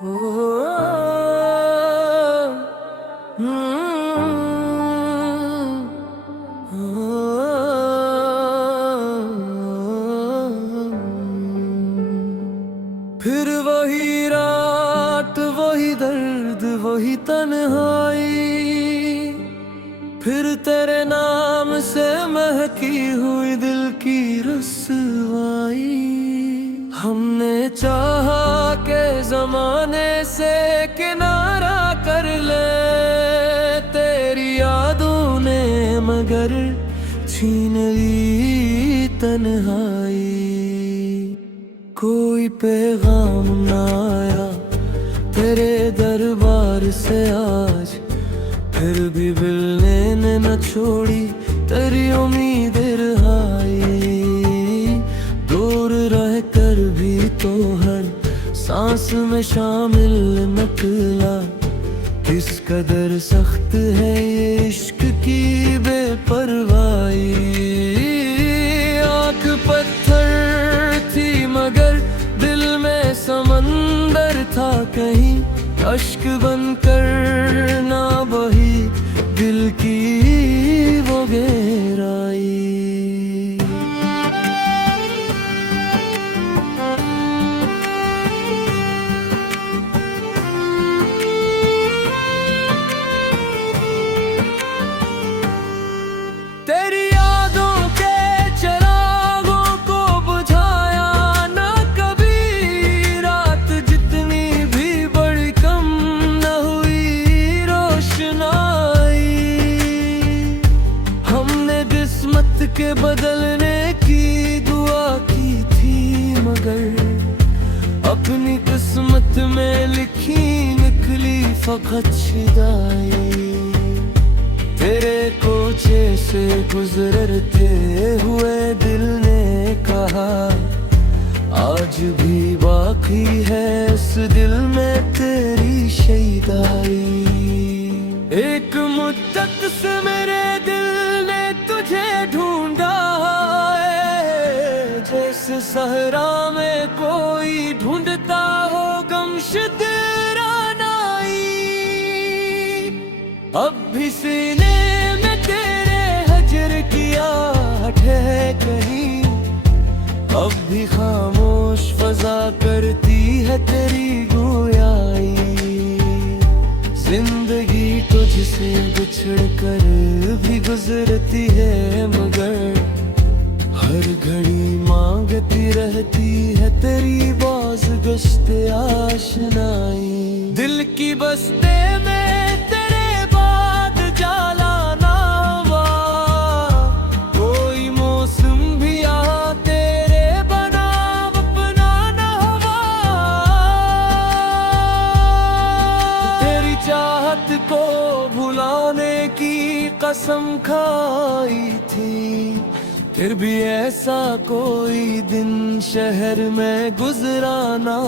फिर वही रात, वही दर्द, वही तन्हाई, फिर तेरे नाम से महकी हुई दिल की रसवाई। हमने चाहा के जमाने से किनारा कर ले तेरी यादों ने, मगर छीन ली तन्हाई। कोई पैगाम ना आया तेरे दरबार से आज, फिर भी बिलने ने न छोड़ी तेरी उम्मीद रहाई। दूर रह कर भी तो हर सांस में शामिल निकला, किस कदर सख्त है ये इश्क की बेपरवाही। आँख पत्थर थी मगर दिल में समंदर था कहीं, अश्क बनकर ना बही दिल की वो गहराई। तेरी यादों के चिरागों को बुझाया ना कभी, रात जितनी भी बड़ी कम न हुई रोशनाई। हमने किस्मत के बदलने की दुआ की थी, मगर अपनी किस्मत में लिखी निकली फकत शिदाई। तेरे कोचे से गुजरते हुए दिल ने कहा, आज भी बाकी है इस दिल में तेरी शहीदाई। एक मुद्दत से मेरे दिल ने तुझे ढूंढा है, जैसे सहरा में कोई ढूंढता हो गमशद रानाई। अब भी सीने में तेरे हजर की आहट है कहीं, अब भी खामोश फजा करती है तेरी गोयाई। जिंदगी तुझसे बिछड़ कर भी गुजरती है, मगर हर घड़ी मांगती रहती है तेरी बाज़गश्त आशनाई। दिल की बस्ते में तेरे बाद जालाना हुआ, कोई मौसम भी यहाँ तेरे बना अपना न हुआ। तेरी चाहत को भुलाने की कसम खाई थी, फिर भी ऐसा कोई दिन शहर में गुजरा ना।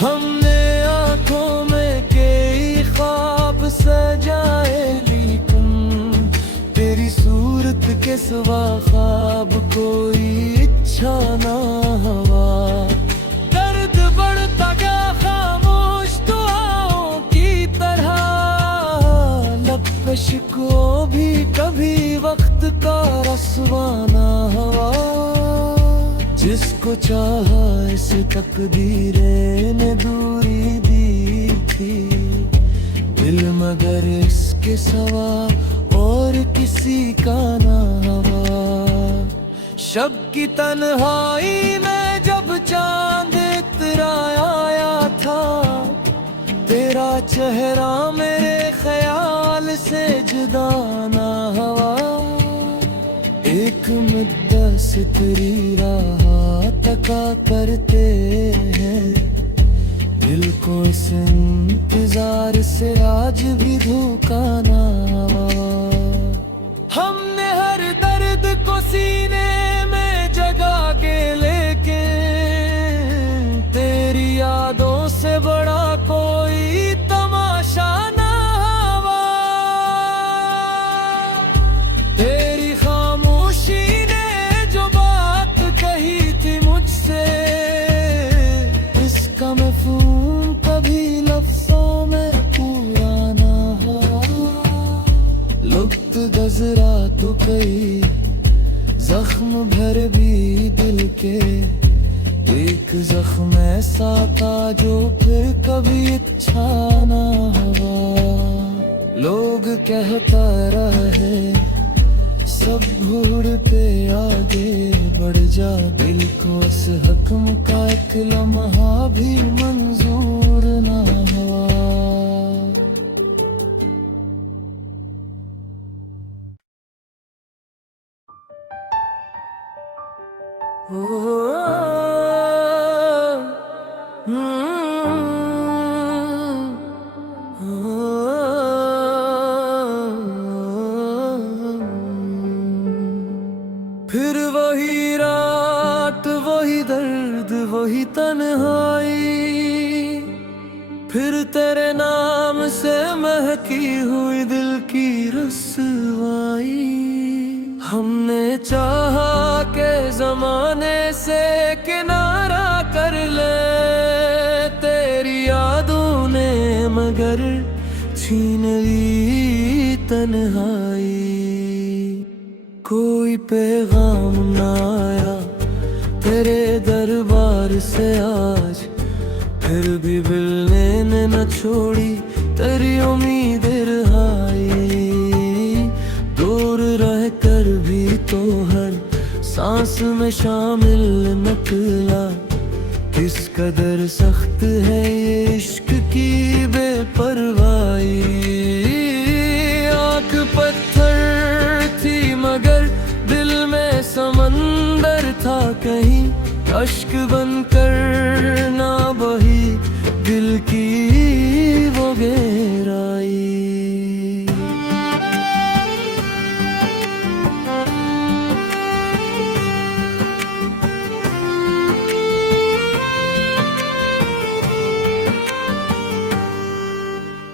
हमने आँखों में कई ख्वाब सजाए, लेकिन तेरी सूरत के सिवा ख्वाब कोई इच्छा ना हुआ। दर्द बढ़ता गया खामोश दुआओं की तरह, लब पे शिकवों भी कभी वक्त का रसवाना हुआ। जिसको चाहा इस तकदीर ने दूरी दी थी, दिल मगर इसके सिवा और किसी का ना हुआ। शब की तन्हाई में जब चांद इतरा आया था, तेरा चेहरा मेरे ख्याल से जुदा ना हुआ। एक मुद्दा से तेरी राह तका करते हैं, दिल को इस इंतजार से आज भी धोखा ना हुआ। हमने हर दर्द को सीने में जगा के, लेके तेरी यादों से बड़ा कोई तमाशा ना हुआ। तेरी खामोशी ने जो बात कही थी मुझसे, इसका महफूज पर भी दिल के एक जख्म ऐसा था जो फिर कभी इच्छा ना हुआ। लोग कहता रहे सब भूल पे आगे बढ़ जा, दिल को इस हक्म का एक लम्हा भी मंजूर ना हुआ। फिर वही रात, वही दर्द, वही तन्हाई, फिर तेरे नाम से महकी हुई दिल की रसवाई। हमने चाहा के जमाने से किनारा कर ले तेरी यादों ने, मगर छीन ली तन्हाई। कोई पैगाम ना आया तेरे दरबार से आज, फिर भी मिलने ने न छोड़ी तेरी उम्मीद रहाई। दूर रह कर भी तो हर सांस में शामिल निकला, किस कदर सख्त है ये इश्क की बेपरवाही। आँख पत्थर थी मगर दिल में समंदर था कहीं, अश्क बनकर ना बही दिल की वो गहराई।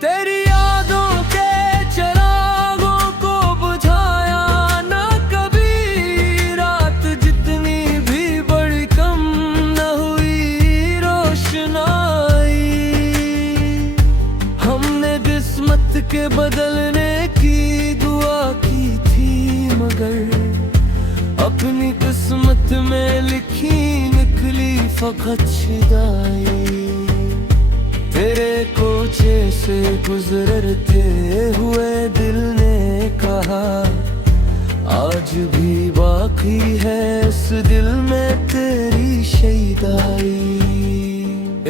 तेरी यादों के चिरागों को बुझाया ना कभी, रात जितनी भी बड़ी कम न हुई रोशनाई। हमने किस्मत के बदलने की दुआ की थी, मगर अपनी किस्मत में लिखी निकली फकत जुदाई। तेरे कोचे से गुजरते हुए दिल ने कहा, आज भी बाकी है इस दिल में तेरी शहीदाई।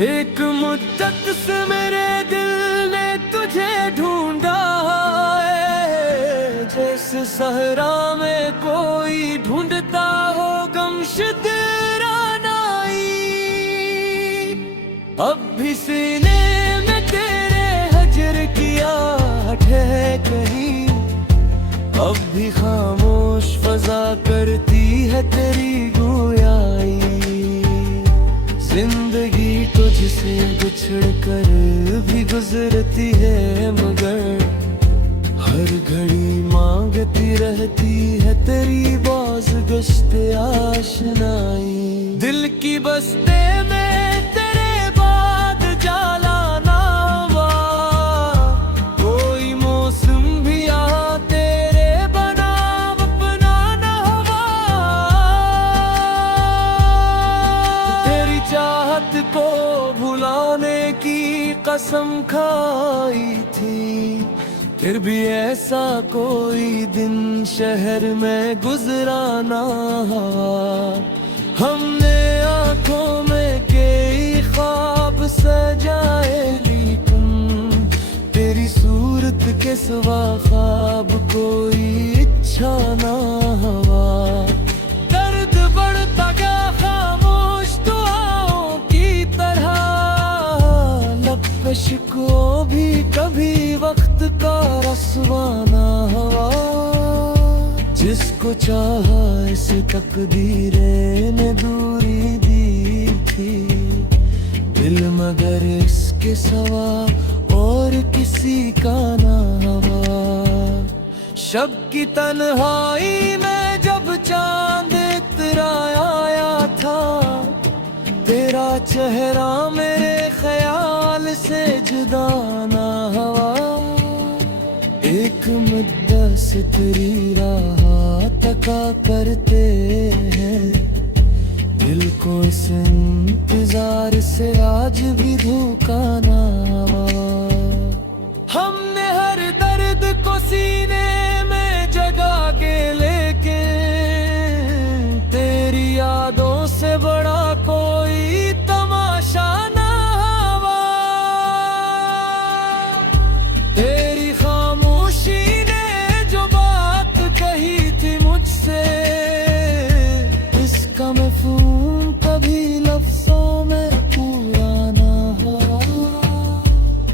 एक मुद्दत से मेरे दिल ने तुझे ढूंढा है, जैसे सहरा में कोई ढूंढता हो गमशुदा नाई। अब भी सीने में तेरे हजर की आहट है कहीं, अब भी खामोश फजा करती है तेरी गोयाई। जिंदगी तुझसे बिछड़ कर भी गुजरती है, मगर हर घड़ी मांगती रहती है तेरी बाज़गश्त आशनाई। दिल की बस्ते में तेरे बाद जाला ना हुआ, कोई मौसम भी आ तेरे बना अपना ना हुआ। तेरी चाहत को भुलाने की कसम खाई थी, फिर भी ऐसा कोई दिन शहर में गुजरा ना हुआ। हमने आँखों में कई ख्वाब सजाए, लेकिन तेरी सूरत के सिवा ख्वाब कोई इच्छा ना हुआ। दर्द बढ़ता गया खामोश दुआओं की तरह, लबकश को भी कभी वक्त का रस्वा ना हुआ। जिसको चाहा इस तकदीर ने दूरी दी थी, दिल मगर इसके सवा और किसी का ना हुआ। शब की तन्हाई में जब चांद इतरा आया था, तेरा चेहरा मेरे ख्याल से जुदा ना हुआ। एक मुद्दा से तेरी राह तक धोखा करते हैं, दिल को इस इंतजार से आज भी धोखा ना हुआ। हमने हर दर्द को सीने में जगा के, लेके तेरी यादों से बड़ा कोई तमाशा ना हुआ। तेरी खामोशी ने जो बात कही थी मुझसे, इसका मफ़हूम कभी लफ्ज़ों में पूरा ना हुआ।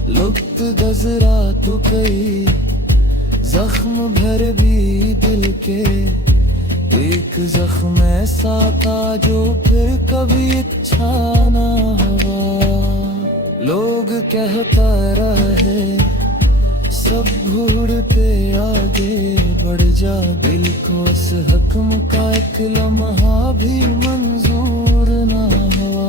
लुत्फ़ गज़रा तो कई, जख्म भर भी दिल के, एक जख्म ऐसा था जो फिर कभी अच्छा ना हुआ। लोग कहता रहे सब भूल के आगे बढ़ जा, दिल को इस हक्म का एक लम्हा भी मंजूर ना हुआ।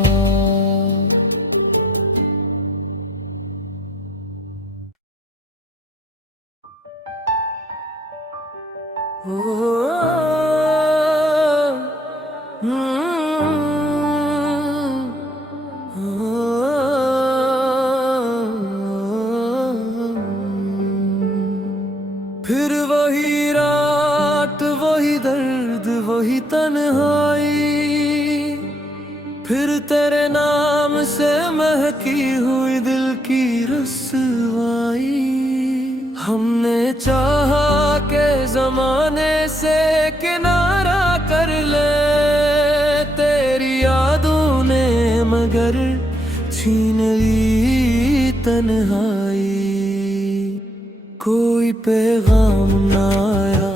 फिर वही रात, वही दर्द, वही तन्हाई, फिर तेरे नाम से महकी हुई दिल की रस्वाई। हमने चाहा के जमाने से किनारा कर ले, तेरी यादों ने मगर छीन ली तन्हाई। कोई पैगाम ना आया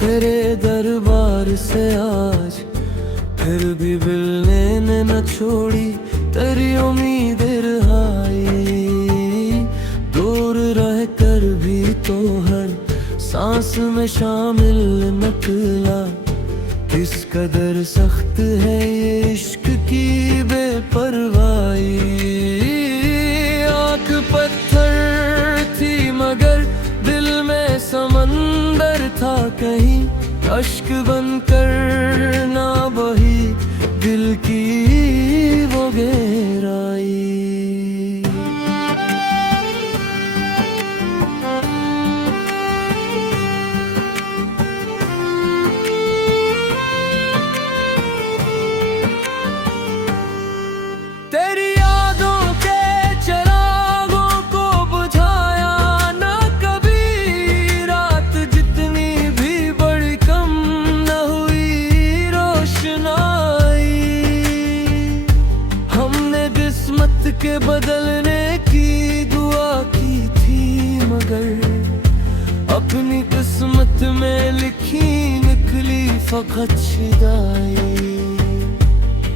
तेरे दरबार से आज, फिर भी बिलने ने न छोड़ी तेरी उम्मीद रहाई। दूर रह कर भी तो हर सांस में शामिल निकला, किस कदर सख्त है ये इश्क की बेपरवाही। आँख पत्थर थी मगर दिल में समंदर था कहीं, अश्क बनकर ना बही दिल की वो गहराई। तेरी यादों के चिरागों को बुझाया ना कभी, रात जितनी भी बड़ी कम न हुई रोशनाई। हमने किस्मत के बदलने की दुआ की थी, मगर अपनी किस्मत में लिखी निकली फकत शिदाई।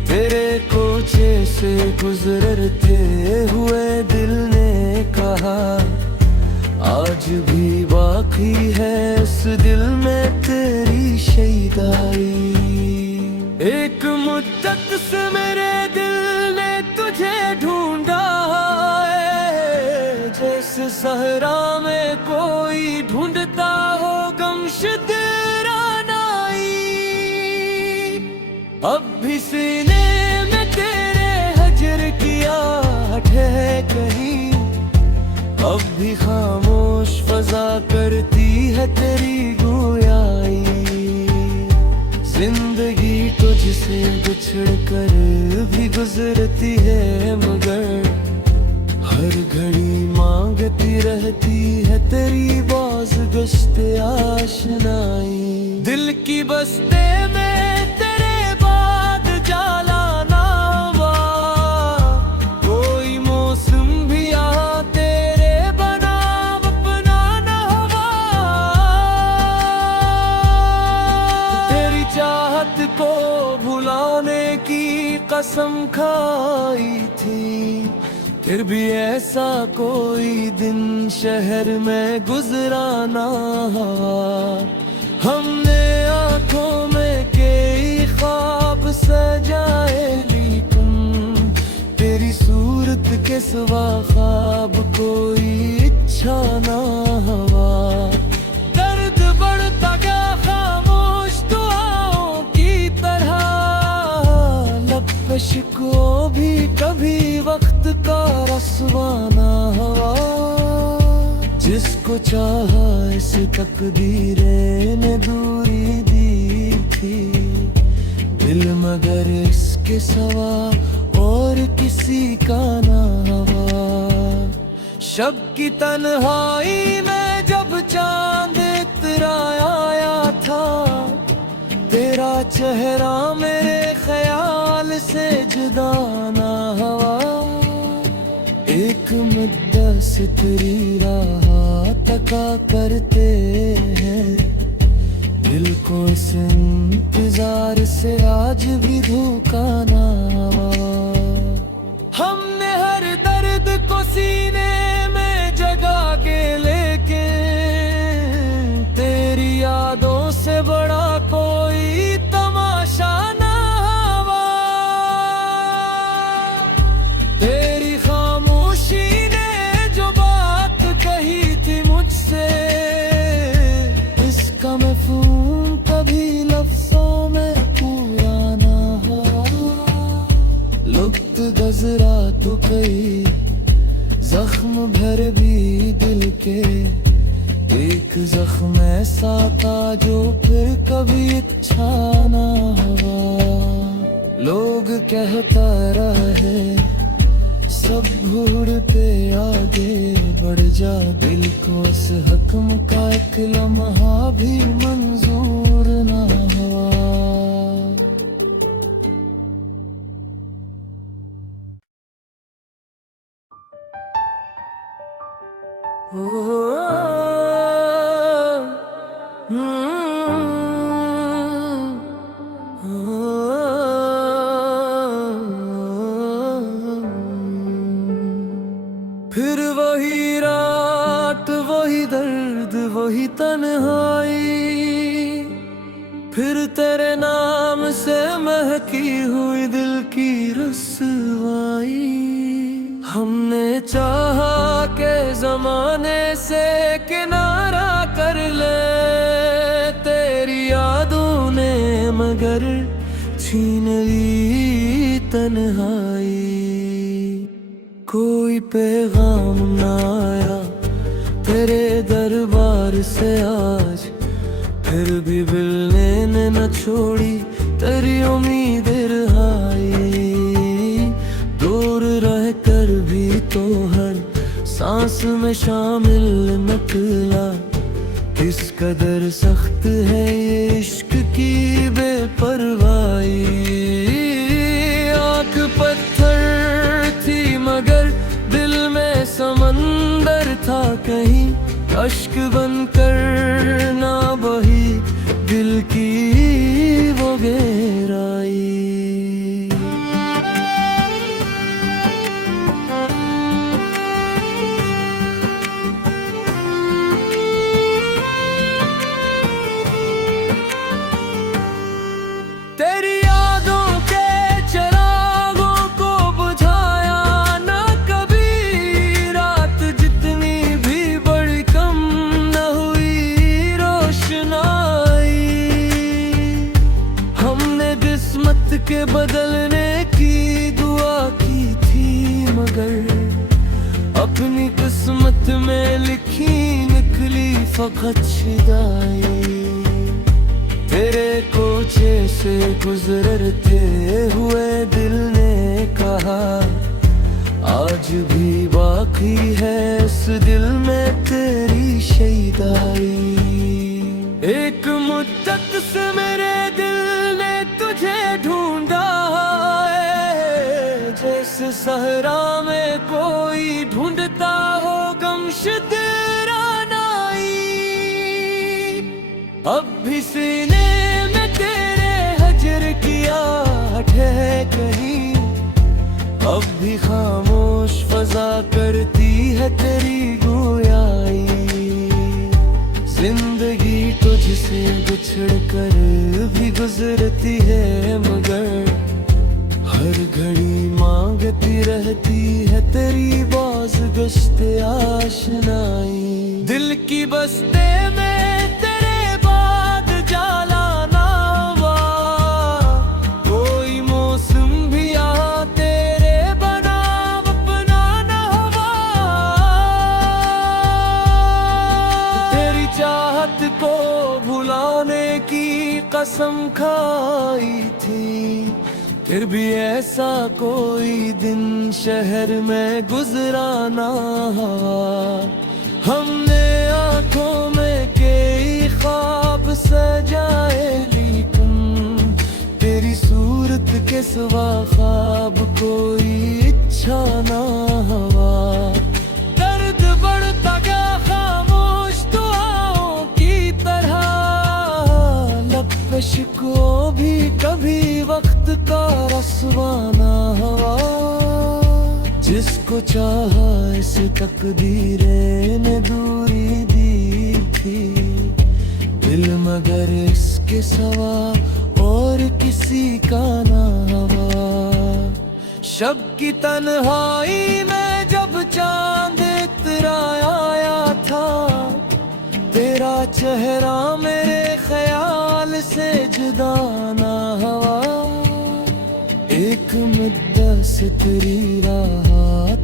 तेरे कोचे से गुजरते हुए दिल ने कहा, आज भी बाकी है इस दिल में तेरी शहीदाई। एक मुद्दत से मेरे दिल ने तुझे ढूंढा है, जैसे सहरा में कोई ढूंढता हो गमशद रानाई। अब भी सीने में तेरे हजर की आहट है कहीं, अब भी खामोश फजा करती है तेरी गोयाई। जिंदगी तुझसे बिछड़ कर भी गुजरती है, मगर हर घड़ी मांगती रहती है तेरी बाज़गश्त आशनाई। दिल की बस्ते में तेरे बाद जाला ना हुआ, कोई मौसम भी आ तेरे बना अपना ना हुआ। तेरी चाहत को भुलाने की कसम खाई थी, फिर भी ऐसा कोई दिन शहर में गुजरा ना हुआ। हमने आँखों में कई ख्वाब सजाए, लेकिन तेरी सूरत के सिवा ख्वाब कोई इच्छा ना हुआ। दर्द बढ़ता गया, खामोश सुहाना हवा। जिसको चाहा इस तकदीरे ने दूरी दी थी, दिल मगर इसके सवा और किसी का ना हवा। शब की तन्हाई में जब चांद इतरा आया था, तेरा चेहरा मेरे ख्याल से जुदा ना हवा। एक मुद्दत तेरी राह तका करते हैं, दिल को इस इंतजार से आज भी धोखा ना हवा। हमने हर दर्द को सीने में जगा के, लेके तेरी यादों से बड़ा कोई तमाशा ना हवा। तेरी खामोशी ने जो बात कही थी मुझसे, इसका मफ़हूम कभी लफ्ज़ों में पूरा ना हुआ। लुत्फ़ गज़रा तो कई जख्म भर भी दिल के, एक जख्म ऐसा था जो फिर कभी इच्छा ना हुआ। लोग कहता रहे सब भूल पे आगे बढ़ जा, दिल को इस हक्म का एक लम्हा भी मंजूर ना हुआ। फिर वही रात, वही दर्द, वही तन्हाई, फिर तेरे नाम से महकी हुई दिल की रुसवाई। हमने चाहा के जमाने से किनारा कर ले, तेरी यादों ने मगर छीन ली तन्हाई। कोई पैगाम ना आया तेरे दरबार से आज, फिर भी मिलने ने न छोड़ी तेरी उम्मीद रहाई। दूर रह कर भी तो हर सांस में शामिल निकला, किस कदर सख्त है ये इश्क की बेपरवाही। आँख पत्थर थी मगर दिल में समंदर था कहीं, अश्क बनकर ना बही दिल की वो गहराई। तेरी यादों के चिरागों को बुझाया ना कभी, रात जितनी भी बड़ी कम न हुई रोशनाई। हमने किस्मत के बदलने की दुआ की थी, मगर अपनी किस्मत में लिखी निकली फकत शिदाई। तेरे कोचे से गुजरते हुए दिल ने कहा, आज भी बाकी है इस दिल में तेरी शहीदाई। एक मुद्दत से मेरे दिल ने तुझे ढूंढा है, जैसे सहरा में कोई ढूंढता हो गमशुदा नाई। अब भी सीने में तेरे हजर की आहट है कहीं, अब भी खामोश फजा करती है तेरी गोयाई। जिंदगी तुझसे बिछड़ कर भी गुजरती है, मगर हर घड़ी मांगती रहती है तेरी बाज़गश्त आशनाई। दिल की बस्ते में तेरे बाद जाला ना हुआ, कोई मौसम भी आ तेरे बना अपना ना हो। फिर भी ऐसा कोई दिन शहर में गुजरा ना हुआ। हमने आंखों में कई ख्वाब सजाए, लेकिन तेरी सूरत के सिवा ख्वाब कोई इच्छा ना हुआ। दर्द बढ़ता गया खामोश दुआओं की तरह, लब पे शिकवों भी कभी वक्त का रस्वा ना हुआ। जिसको चाहा इस तकदीरे ने दूरी दी थी, दिल मगर इसके सवा और किसी का ना हुआ। शब की तन्हाई में जब चांद इतरा आया था, तेरा चेहरा मेरे ख्याल से जुदा ना हुआ। एक मुद्दा से तेरी राह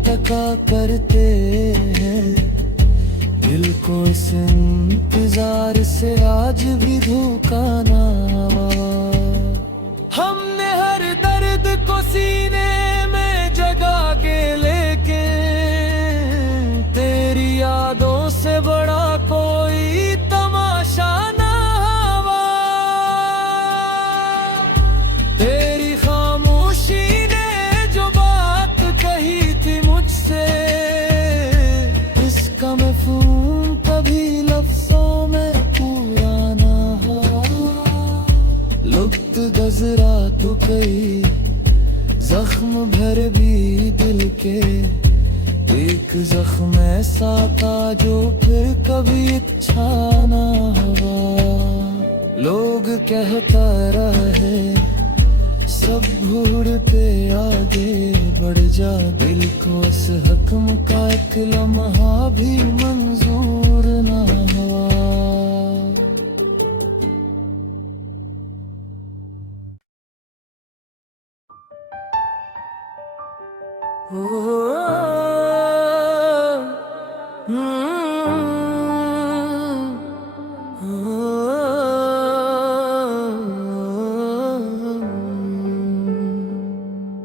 तका करते हैं, दिल को इस इंतजार से आज भी धोखा ना हुआ। हमने हर दर्द को सीने में जगा के, लेके तेरी यादों से बड़ा कोई तमाशा ना हुआ। तेरी खामोशी ने जो बात कही थी मुझसे, इसका मफ़हूम कभी लफ्ज़ों में पूरा ना हुआ। लुत्फ़ गज़रा तो कई जख्म भर भी दिल के, एक जख्म ऐसा था जो फिर कभी इच्छा ना हुआ। लोग कहता रहे सब भूल पे आगे बढ़ जा, दिल को इस हक्म का एक लम्हा भी मंजूर ना हुआ।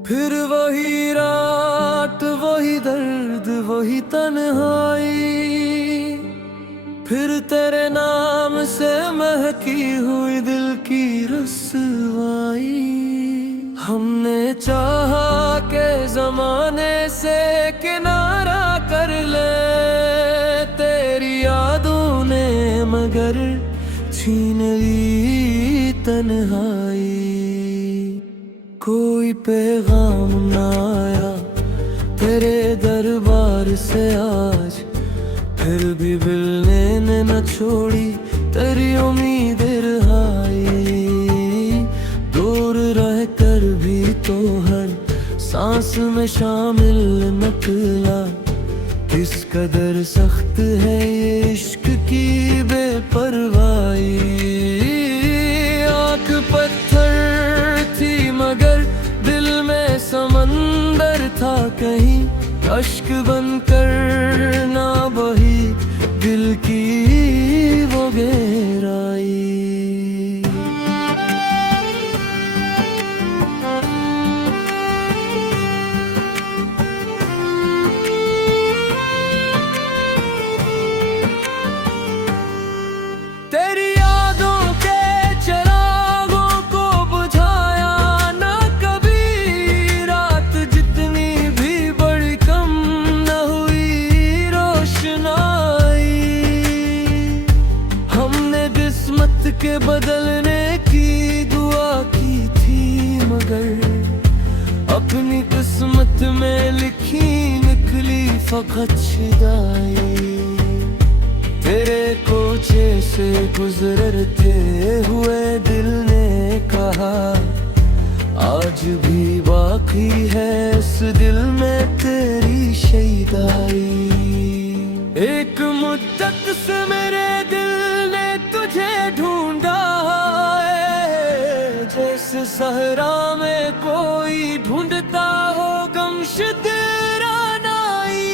फिर वही रात, वही दर्द, वही तन्हाई, फिर तेरे नाम से महकी हुई दिल की रस्वाई। हमने चाहा के जमाने से किनारा कर ले, तेरी यादों ने मगर छीन ली तन्हाई। कोई पैगाम ना आया तेरे दरबार से आज, फिर भी बिलने ने न छोड़ी तेरी उम्मीद रहाई। दूर रह कर भी तो हर सांस में शामिल निकला, किस कदर सख्त है ये इश्क की बेपरवाही। आँख पत्थर थी मगर दिल में समंदर था कहीं, अश्क बनकर ना बही दिल की वो गहराई। तेरी यादों के चिरागों को बुझाया ना कभी, रात जितनी भी बड़ी कम न हुई रोशनाई। हमने किस्मत के बदलने की दुआ की थी, मगर अपनी किस्मत में लिखी निकली फकत शिदाई। तेरे कोचे से गुजरते हुए दिल ने कहा, आज भी बाकी है इस दिल में तेरी शहीदाई। एक मुद्दत से मेरे दिल ने तुझे ढूंढा है, जैसे सहरा में कोई ढूंढता हो गमशद रानाई।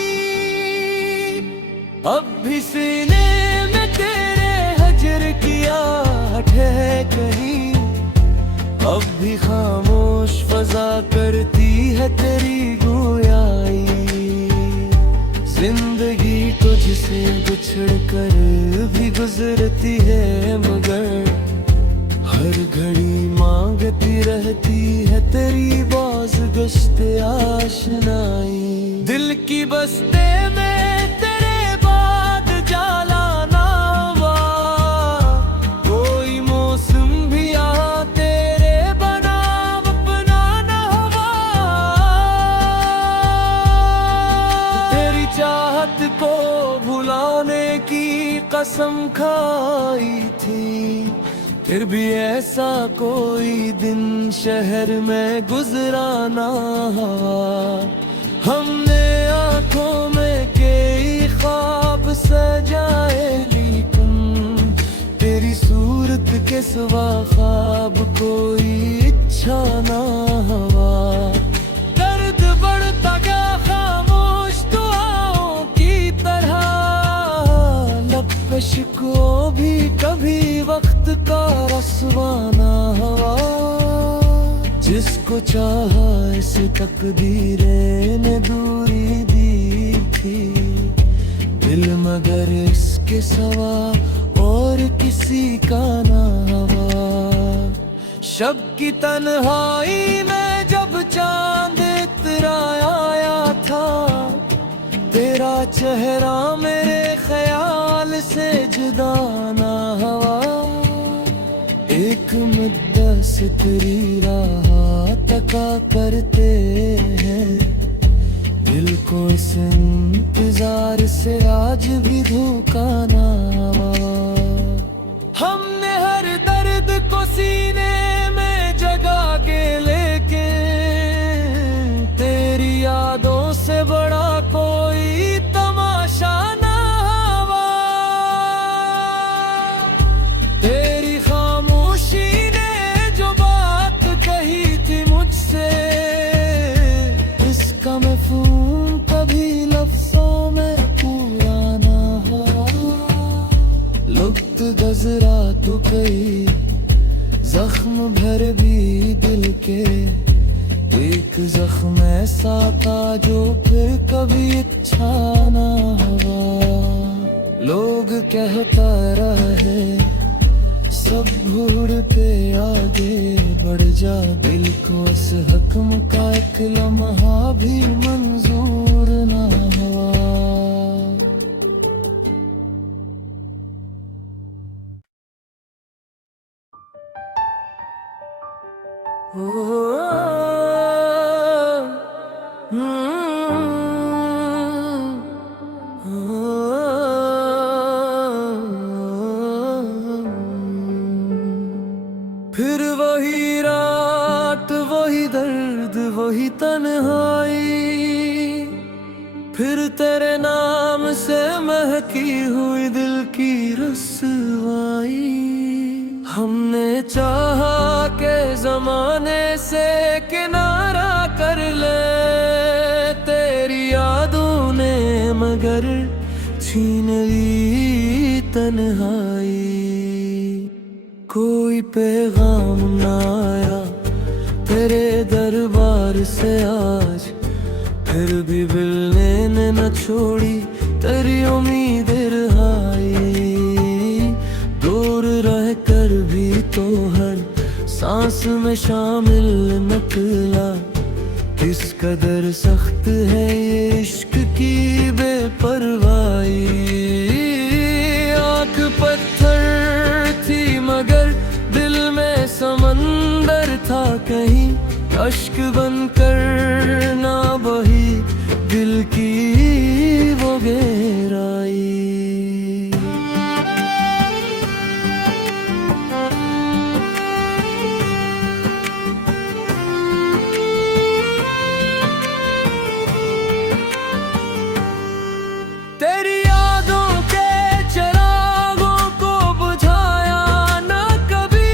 अब भी सीने में तेरे हजर की आहट है कहीं, अब भी खामोश फजा रहती है तेरी बाज गश्ते आशनाई। दिल की बस्ते में तेरे बाद जालाना हुआ, कोई मौसम भी आ तेरे बना अपना न हुआ। तेरी चाहत को भुलाने की कसम खाई थी, फिर भी ऐसा कोई दिन शहर में गुजरा ना। हमने आंखों में कई ख्वाब सजाए, लेकिन तेरी सूरत के सिवा ख्वाब कोई इच्छा ना हुआ। दर्द बढ़ता गया खामोश दुआओं की तरह, लब पे शिकवों भी कभी वक्त का रसवाना हुआ। जिसको चाहा इस तकदीर ने दूरी दी थी, दिल मगर इसके सिवा और किसी का ना हुआ। शब की तन्हाई में जब चांद इतरा आया था, तेरा चेहरा मेरे ख्याल से जुदा ना हुआ। एक मुद्दा से तेरी राह तका करते हैं, दिल को इस इंतजार से आज भी धोखा ना हुआ। हमने हर दर्द को सीने में जगा के, लेके तेरी यादों से बड़ा कोई तमाशा ना हुआ। तेरी खामोशी ने जो बात कही थी मुझसे, इसका मफ़हूम कभी लफ्ज़ों में पूरा ना हुआ। लुत्फ़ गज़रा तो कई जख्म भर भी दिल के, एक जख्म ऐसा था जो फिर कभी इच्छा ना हुआ। लोग कहता रहे सब भूल पे आगे बढ़ जा, दिल को इस हक्म का एक लम्हा भी मंजूर ना हुआ। फिर वही रात, वही दर्द, वही तन्हाई, फिर तेरे नाम से महकी हुई दिल की रसवाई। हमने चाहा के जमाने से किनारा कर ले, तेरी यादों ने मगर छीन ली तन्हाई। कोई पैगाम ना आया तेरे दरबार से आज, फिर भी बिलने ने न छोड़ी तेरी उम्मीद रहाई। दूर रह कर भी तो हर सांस में शामिल निकला, किस कदर सख्त है ये इश्क की बेपरवाही। आँख पत्थर थी मगर दिल में समंदर था कहीं, अश्क बनकर ना बही दिल की वो गहराई। तेरी यादों के चिरागों को बुझाया ना कभी,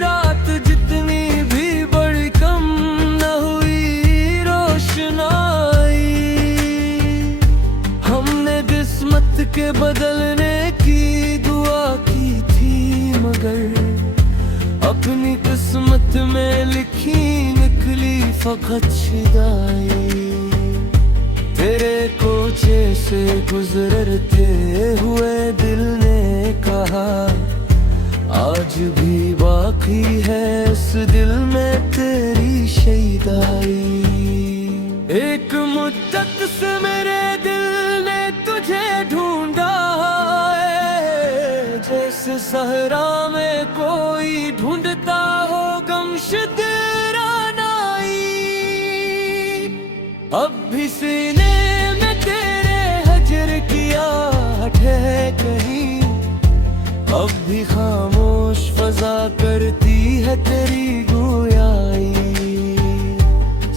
रात जितनी भी बड़ी कम न हुई रोशनाई। हमने किस्मत के बदलने की दुआ की थी, मगर अपनी किस्मत में लिखी निकली फकत शिदाई। तेरे कोचे से गुजरते हुए दिल ने कहा, आज भी बाकी है इस दिल में तेरी शहीदाई। एक मुद्दत से मेरे दिल ने तुझे ढूंढा है, जैसे सहरा में कोई ढूंढता हो गमशद रानाई। अब भी सीने में तेरे हजर की आहट है कहीं, अब भी खामोश फजा करती है तेरी गोयाई।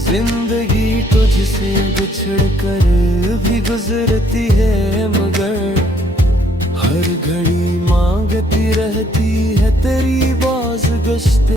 जिंदगी तुझसे बिछड़ कर भी गुजरती है, मगर हर घड़ी मांगती रहती है तेरी बाज़ गश्त।